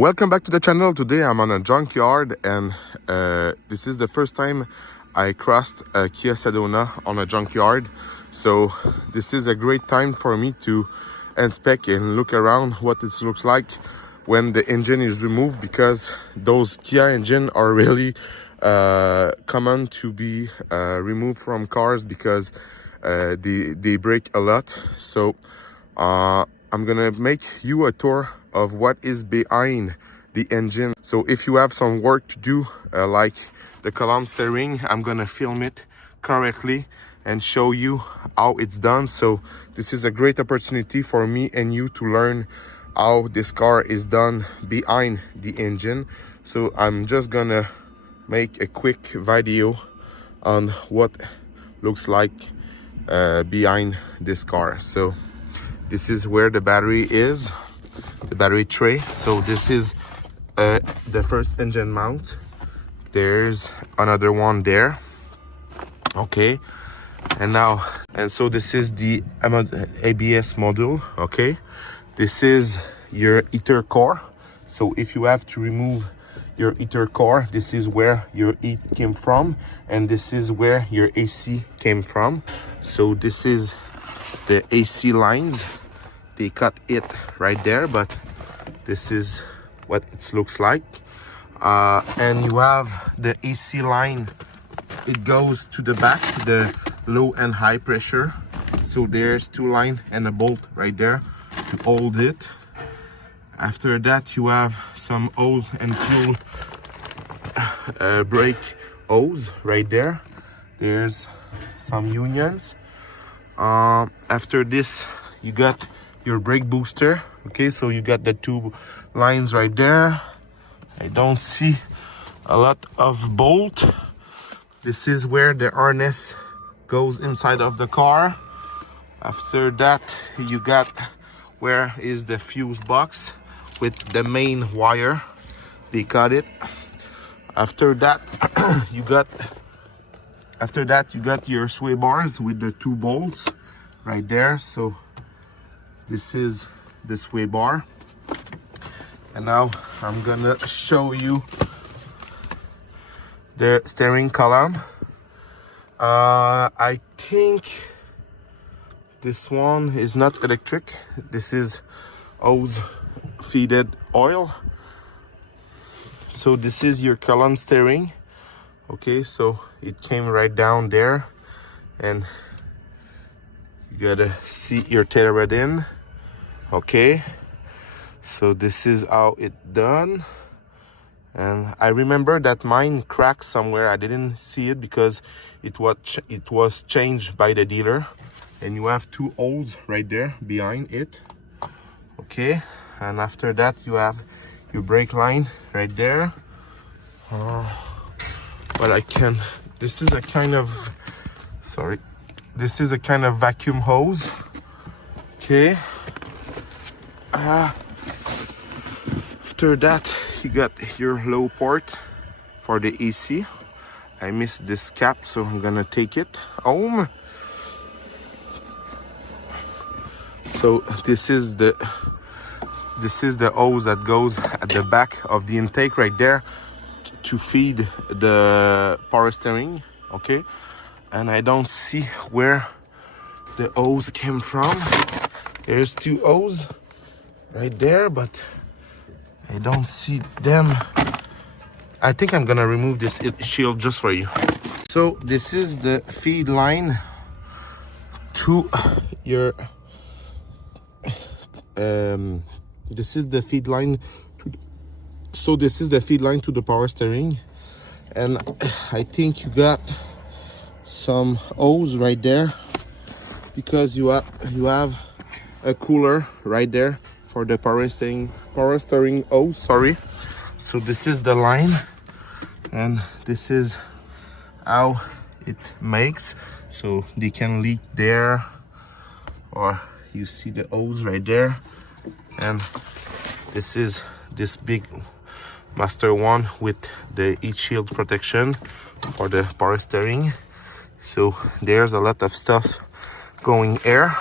Welcome back to the channel. Today I'm on a junkyard and this is the first time I crossed a Kia Sedona on a junkyard. So this is a great time for me to inspect and look around what it looks like when the engine is removed, because those Kia engines are really common to be removed from cars because they break a lot. So I'm gonna make you a tour of what is behind the engine. So if you have some work to do, like the column steering, I'm gonna film it correctly and show you how it's done. So this is a great opportunity for me and you to learn how this car is done behind the engine. So I'm just gonna make a quick video on what looks like behind this car. So this is where the battery is, the battery tray. So this is the first engine mount. There's another one there. Okay, and so this is the ABS module. Okay, this is your heater core. So if you have to remove your heater core, this is where your heat came from, and this is where your AC came from. So this is the AC lines. They cut it right there, but this is what it looks like. And you have the AC line. It goes to the back, the low and high pressure. So there's two lines and a bolt right there to hold it. After that, you have some hose and fuel brake hose right there. There's some unions. After this, you got your brake booster. Okay, so you got the two lines right there. I don't see a lot of bolt. This is where the harness goes inside of the car. After that, you got where is the fuse box with the main wire. They cut it. After that you got your sway bars with the two bolts right there. So this is the sway bar. And now I'm gonna show you the steering column. I think this one is not electric. This is hose feeded oil. So this is your column steering. Okay, so it came right down there, and you gotta see your tail rod in. Okay, so this is how it done. And I remember that mine cracked somewhere. I didn't see it because it was changed by the dealer. And you have two holes right there behind it. Okay, and after that you have your brake line right there. But I can, this is a kind of, sorry, this is a kind of vacuum hose. Okay. After that, you got your low port for the AC. I missed this cap, so I'm gonna take it home. So this is the hose that goes at the back of the intake right there to feed the power steering. Okay, and I don't see where the hose came from. There's two hoses right there, but I don't see them. I think I'm gonna remove this shield just for you. So this is the feed line to your this is the feed line to, so this is the feed line to the power steering. And I think you got some hose right there because you have a cooler right there for the power steering hose. Sorry. So this is the line, and this is how it makes. So they can leak there, or you see the hose right there. And this is this big master one with the heat shield protection for the power steering. So there's a lot of stuff going air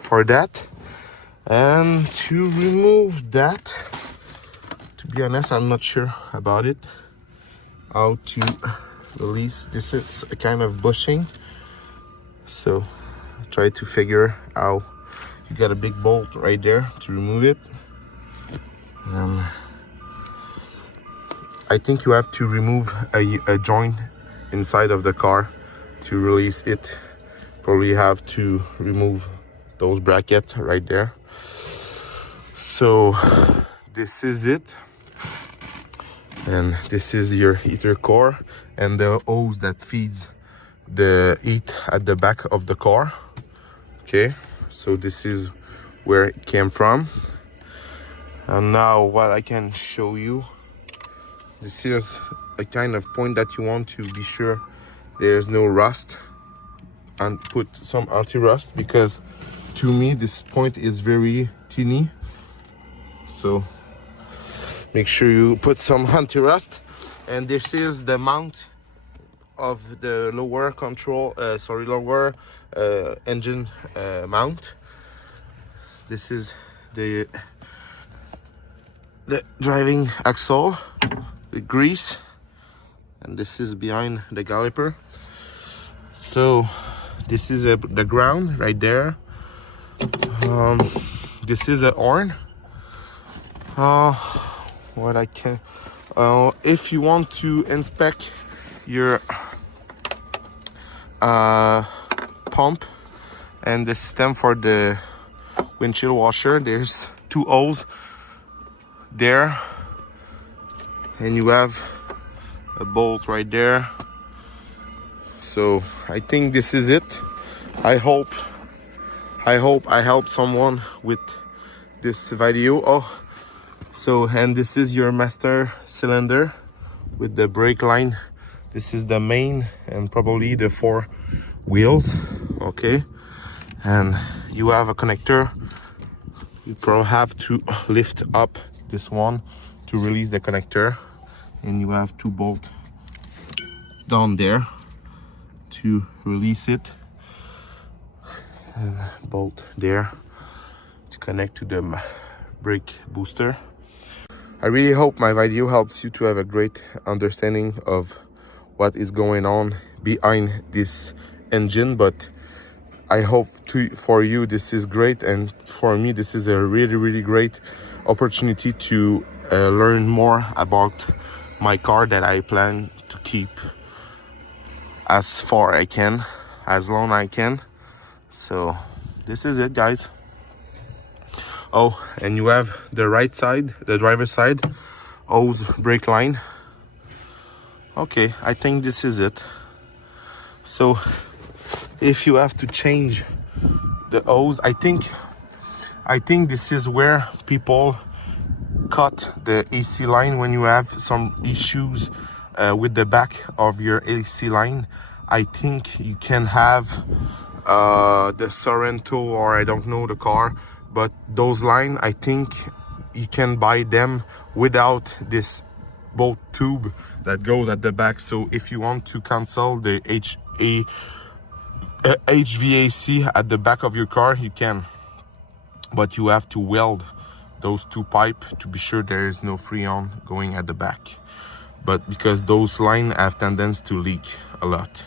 for that. And to remove that, to be honest, I'm not sure about it, how to release this. It's a kind of bushing, so try to figure out. You got a big bolt right there to remove it, and I think you have to remove a joint inside of the car to release it. Probably have to remove those brackets right there. So this is it, and this is your heater core and the hose that feeds the heat at the back of the car. Okay, so this is where it came from. And now what I can show you, this is a kind of point that you want to be sure there's no rust, and put some anti-rust, because to me this point is very teeny. So make sure you put some anti-rust. And this is the mount of the lower control, lower engine mount. This is the driving axle, the grease, and this is behind the caliper. So this is the ground right there. This is a horn. What I can, if you want to inspect your pump and the system for the windshield washer, there's two holes there, and you have a bolt right there. So I think this is it. I hope I helped someone with this video. Oh, so, and this is your master cylinder with the brake line. This is the main and probably the 4 wheels. Okay, and you have a connector. You probably have to lift up this one to release the connector, and you have 2 bolts down there to release it, and bolt there to connect to the brake booster. I really hope my video helps you to have a great understanding of what is going on behind this engine, but I hope for you this is great, and for me this is a really great opportunity to learn more about my car that I plan to keep as far I can, as long I can. So this is it, guys. Oh, and you have the right side, the driver's side, hose brake line. Okay, I think this is it. So if you have to change the hose, I think this is where people cut the AC line when you have some issues with the back of your AC line. I think you can have the Sorento, or I don't know the car, but those line, I think you can buy them without this bolt tube that goes at the back. So if you want to cancel the HVAC at the back of your car, you can, but you have to weld those 2 pipes to be sure there is no freon going at the back, but because those lines have tendency to leak a lot.